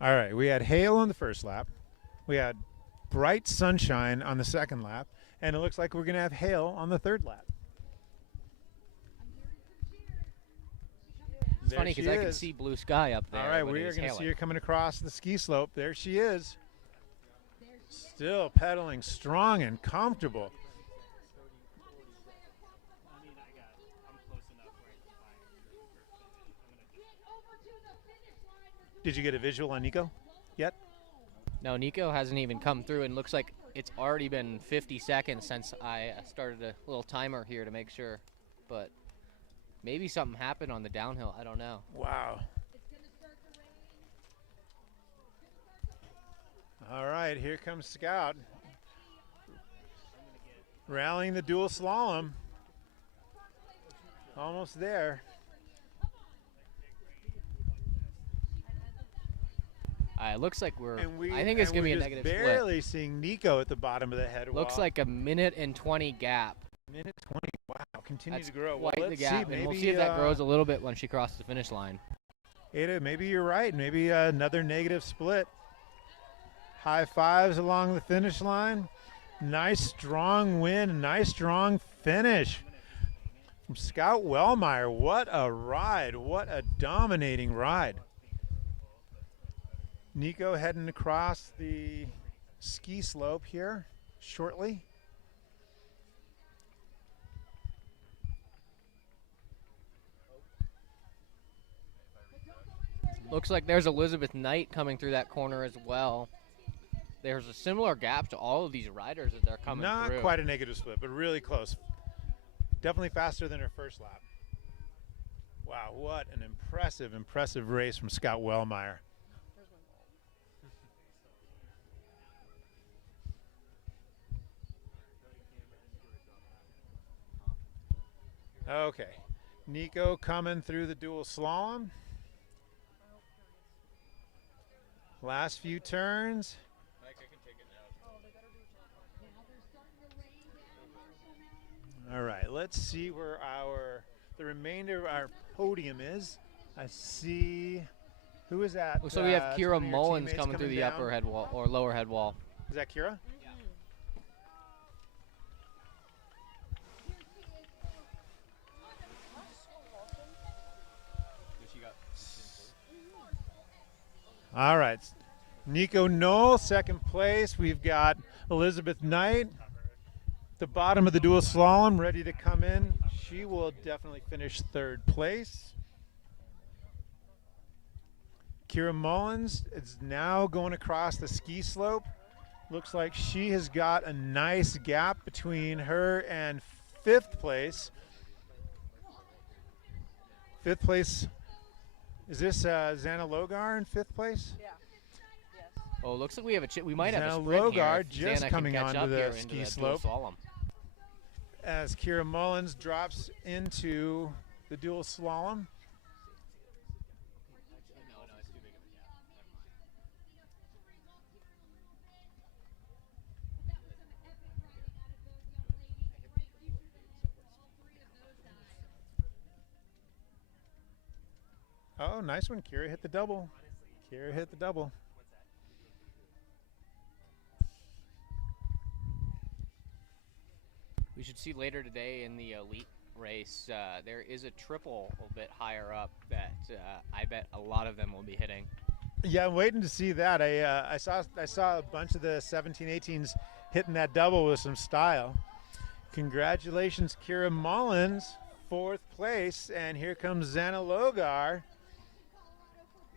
All right, we had hail on the first lap. We had bright sunshine on the second lap, and it looks like we're going to have hail on the third lap. It's funny because I can see blue sky up there. All right, we are going to see her coming across the ski slope. There she is. Still pedaling strong and comfortable. Did you get a visual on Nico yet? No, Nico hasn't even come through, and looks like it's already been 50 seconds since I started a little timer here to make sure. But maybe something happened on the downhill. I don't know. Wow. All right, here comes Scout. Rallying the dual slalom. Almost there. It looks like I think it's going to be a negative split. Barely seeing Nico at the bottom of the head wall. Looks like a minute and 20 gap. Minute 20. Wow. Continue That's to grow. Quite well, the gap, see. and we'll see if that grows a little bit when she crosses the finish line. Ada, maybe you're right. Maybe another negative split. High fives along the finish line. Nice strong win. Nice strong finish from Scout Wellmeyer. What a ride. What a dominating ride. Nico heading across the ski slope here shortly. Looks like there's Elizabeth Knight coming through that corner as well. There's a similar gap to all of these riders that they're coming through. Not quite a negative split, but really close. Definitely faster than her first lap. Wow, what an impressive race from Scout Wellmeyer. Okay, Nico coming through the dual slalom. Last few turns. All right, let's see where the remainder of our podium is. I see, who is that? So we have Kira Mullins coming through the upper head wall or lower head wall. Is that Kira? All right, Nico Knoll, second place. We've got Elizabeth Knight, the bottom of the dual slalom, ready to come in. She will definitely finish third place. Kira Mullins is now going across the ski slope. Looks like she has got a nice gap between her and fifth place. Fifth place. Is this Xana Logar in fifth place? Yeah. Yes. Oh, looks like we have we might have a Xana sprint Logar here. just Xana coming can catch onto up the here ski into slope. dual slalom. as Kira Mullins drops into the dual slalom. Oh, nice one. Kira hit the double. Kira hit the double. We should see later today in the elite race, there is a triple a bit higher up that I bet a lot of them will be hitting. Yeah, I'm waiting to see that. I saw a bunch of the 17-18s hitting that double with some style. Congratulations, Kira Mullins, 4th place, and here comes Xana Logar,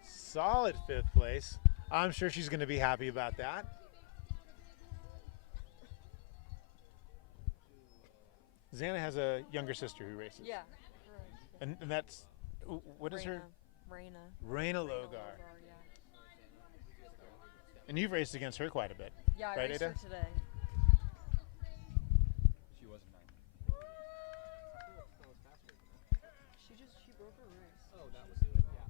solid 5th place. I'm sure she's going to be happy about that. Xana has a younger sister who races. Yeah. And that's, what is her? Raina Logar. Yeah. And you've raced against her quite a bit. Yeah, I right, raced Ada? her today. She wasn't mine. She broke her wrist. Oh, that was it, yeah.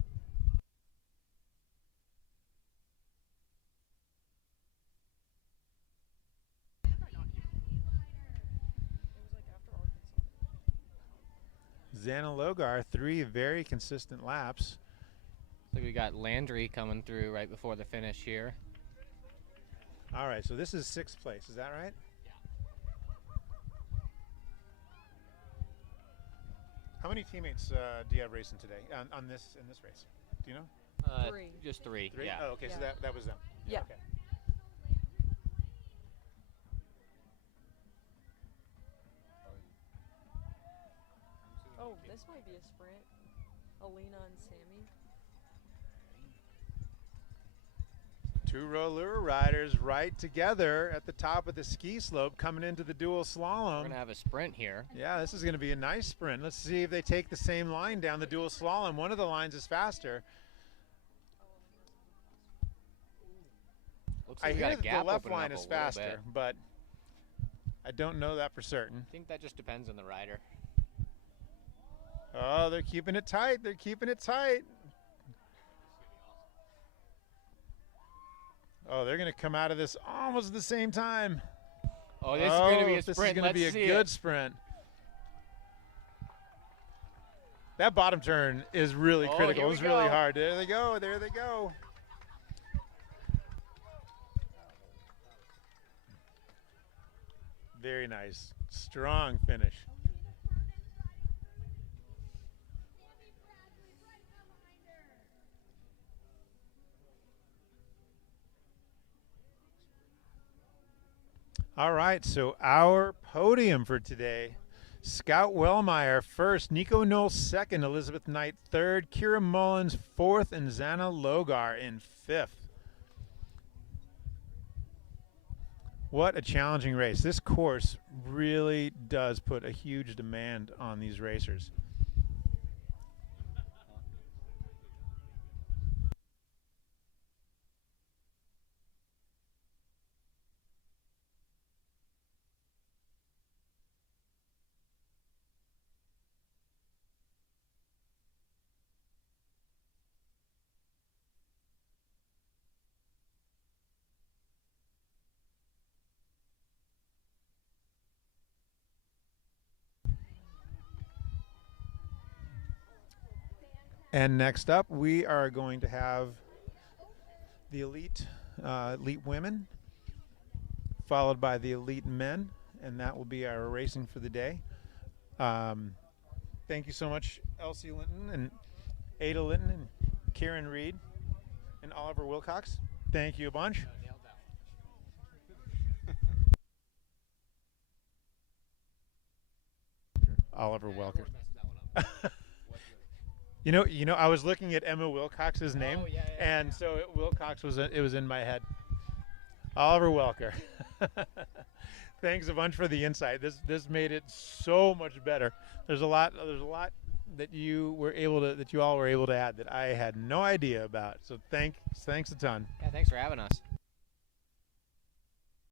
Xana Logar, 3 very consistent laps. So we got Landry coming through right before the finish here. All right, so this is 6th place, is that right? How many teammates do you have racing today in this race? Do you know? 3. Just 3. 3? Yeah. Oh, okay, so Yeah. that was them. Yeah. Okay. Oh, this might be a sprint. Alina and Sammy. 2 roller riders right together at the top of the ski slope coming into the dual We're slalom. going to have a sprint here. Yeah, this is going to be a nice sprint. Let's see if they take the same line down the dual slalom. One of the lines is faster. Looks I like we hear got a that gap the left opening line up is a little faster, bit. but I don't know that for certain. I think that just depends on the rider. Oh, they're keeping it tight. They're keeping it tight. Oh, they're going to come out of this almost at the same time. Oh, this is going to be a This is sprint. going to be a Let's see good it. sprint. That bottom turn is really Oh, critical. here we It's really go. hard. There they go. There they go. Very nice. Strong finish. All right, so our podium for today. Scout Wellmeyer first, Nico Knoll second, Elizabeth Knight third, Kira Mullins fourth, and Xana Logar in 5th. What a challenging race. This course really does put a huge demand on these racers. And next up, we are going to have the elite women, followed by the elite men, and that will be our racing for the day. Thank you so much, Elsie Linton and Ada Linton and Karen Reed and Oliver Wilcox. Thank you a bunch. Oliver Welker. You know, I was looking at Emma Wilcox's name, and so Wilcox was it was in my head. Oliver Welker. Thanks a bunch for the insight. This made it so much better. There's a lot that you all were able to add that I had no idea about. So thanks a ton. Yeah, thanks for having us.